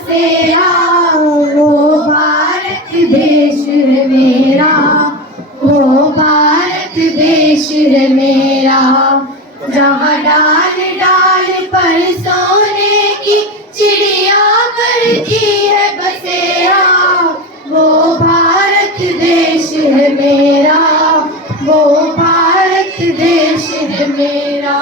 बसेरा, वो भारत देश है मेरा, वो भारत देश है मेरा। जहाँ डाल डाल पर सोने की चिड़िया करती है बसेरा, वो भारत देश है मेरा, वो भारत देश है मेरा।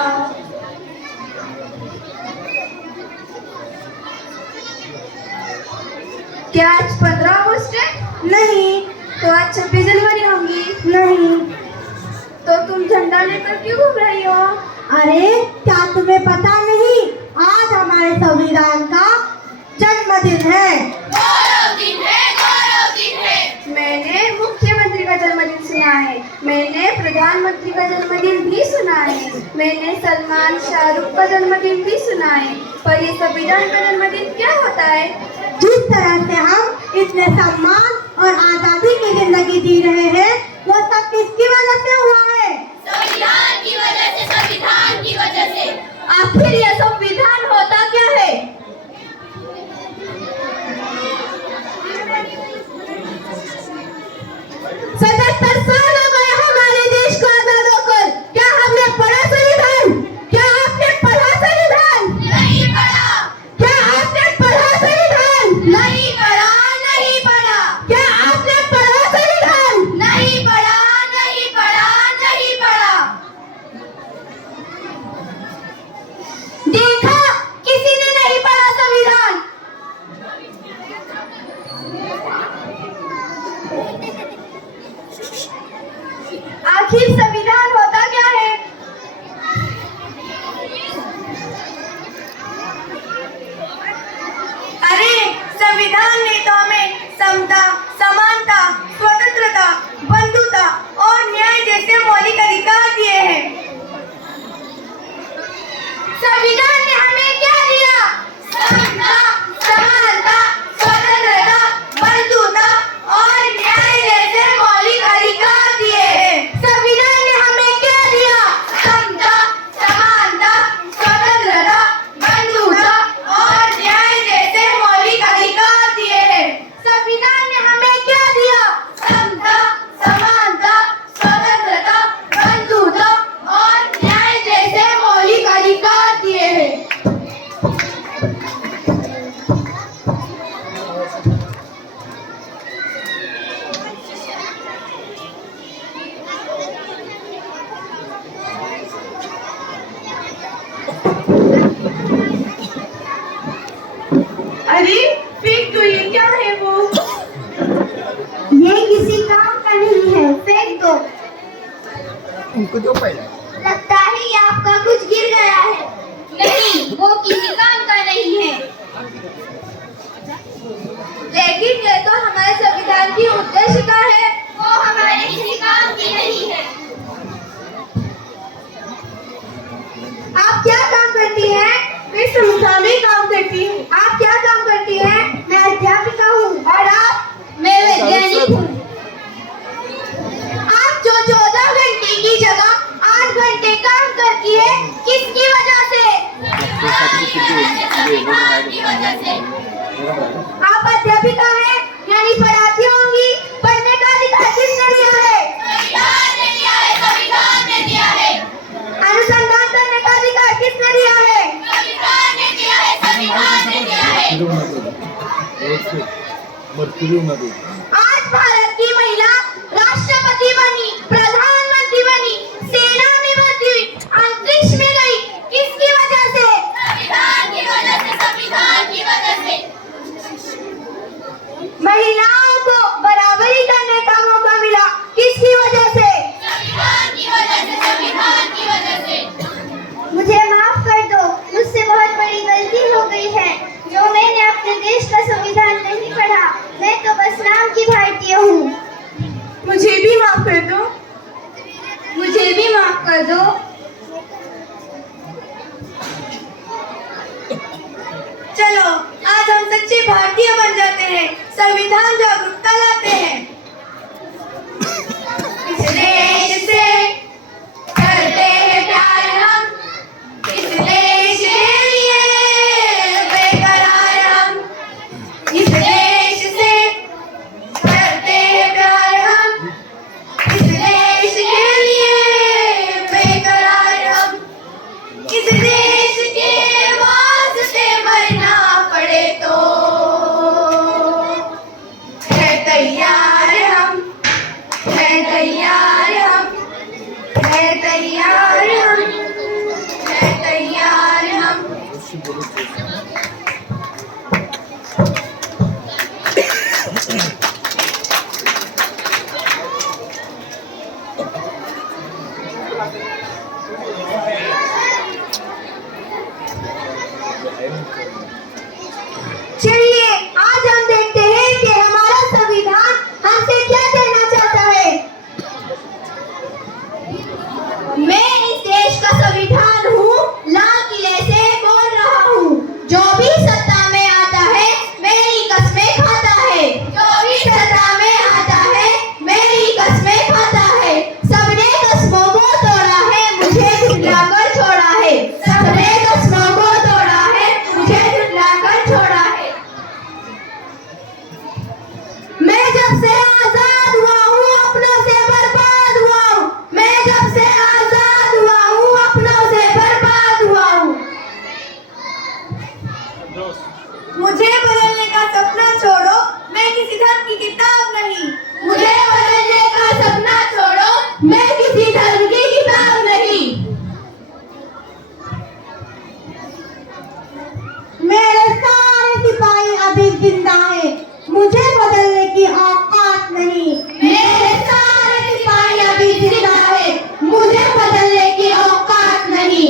क्या आज 15 अगस्त है? नहीं। तो आज 26 जनवरी होगी? नहीं। तो तुम झंडा लेकर क्यों घूम रही हो? अरे क्या तुम्हें पता नहीं, आज हमारे संविधान का जन्मदिन है। गौरव दिन है, गौरव दिन है। मैंने मुख्यमंत्री का जन्मदिन सुना है, मैंने प्रधानमंत्री का जन्मदिन भी सुना है, मैंने सलमान शाहरुख का जन्मदिन भी सुना है, पर ये संविधान का जन्मदिन क्या होता है? जिस तरह से हम इतने सम्मान और आजादी की जिंदगी जी रहे हैं, वो सब किसकी वजह से हुआ है? संविधान की वजह से, संविधान की वजह से। आखिर यह संविधान होता क्या है? सतहत्तर साल हो गए हमारे देश को आजाद होकर, क्या हमने पढ़ा संविधान? क्या आपने पढ़ा संविधान? नहीं पढ़ा। क्या आपने पढ़ा संविधान? नहीं पढ़ा, नहीं पढ़ा। क्या आपने पढ़ा संविधान? नहीं पढ़ा, नहीं पढ़ा, नहीं पढ़ा। देखा, किसी ने नहीं पढ़ा संविधान। आखिर संविधान होता क्या है? अरे संविधान ने तो हमें समता, समानता, स्वतंत्रता, बंधुता और न्याय जैसे मौलिक अधिकार दिए हैं। संविधान ने हमें क्या दिया? समता, समानता, स्वतंत्रता, बंधुता और न्याय जैसे मौलिक अधिकार दिए हैं। संविधान ने हमें क्या दिया? समता, समानता, स्वतंत्रता, बंधुता और न्याय जैसे मौलिक अधिकार दिए हैं। संविधान ने हमें क्या दिया? समता, समानता, स्वतंत्रता, बंधुता और न्याय जैसे मौलिक अधिकार दिए हैं। अरे फेंक दो, ये क्या है वो? ये किसी काम का नहीं है, फेंक दो। उनको जो पहले लगता है ये आपका कुछ गिर गया है। नहीं, वो किसी काम का नहीं है। लेकिन ये तो हमारे संविधान की उद्देशिका है। वो हमारे किसी काम की नहीं है। आप क्या काम करती हैं? मैं संस्था में काम करती हूँ। आप क्या काम करती हैं? मैं अध्यापिका हूँ। और आप? मैं वैज्ञानिक हूँ। आप जो 14 घंटे की जगह 8 घंटे काम करती है, किसकी वजह से? संविधान की वजह से। आप अध्यापिका हैं, यानी पढ़ाती होंगी। पढ़ने का अधिकार किसने दिया है? संविधान ने दिया है, संविधान ने दिया है। अनुसंधान करने का अधिकार किसने दिया है? संविधान ने दिया है, संविधान ने दिया है। आज भारत की महिला राष्ट्रपति बनी, प्रधानमंत्री बनी, सेना में भर्ती हुई, अंतरिक्ष में गई, किसकी वजह से? संविधान की वजह से, संविधान की वजह से। महिलाओं को बराबरी करने का मौका मिला, किसकी वजह से? संविधान की वजह से, संविधान की वजह से। मुझे माफ कर दो, मुझसे बहुत बड़ी गलती हो गई है, जो मैंने अपने देश का संविधान नहीं पढ़ा। मैं तो बस नाम की भारतीय हूँ। मुझे भी माफ कर दो। मुझे भी माफ कर दो। चलो आज हम सच्चे भारतीय बन जाते हैं, संविधान जागरूकता लाते हैं। इस देश से करते हैं प्यार हम, इस देश के लिए बेकरार हम, चलिए आज हम देखते हैं कि हमारा संविधान हमसे क्या कहना चाहता है। मैं इस देश का संविधान हूँ, लाल किले से बोल रहा हूँ। जो भी सत्ता में आता है मेरी कस्में खाता है। जो भी सत्ता में आता है मेरी कस्में खाता है। सबने कस्मों को तोड़ा है, मुझे झुठलाकर छोड़ा है। सबने कस्मों को तोड़ा है, मुझे झुठलाकर छोड़ा है। मैं जब से आजाद हुआ हूँ अपनों से बर्बाद हुआ हूँ। मैं जब से आजाद हुआ हूँ अपनों से बर्बाद हुआ हूँ। मुझे बदलने का सपना छोड़ो, मैं किसी धर्म की किताब नहीं। मुझे बदलने का सपना छोड़ो, मैं किसी धर्म की किताब नहीं। मेरे सारे सिपाही अभी जिंदा हैं, मुझे बदलने की औकात नहीं। मेरे सारे सिपाही अभी जिंदा हैं, मुझे बदलने की औकात नहीं।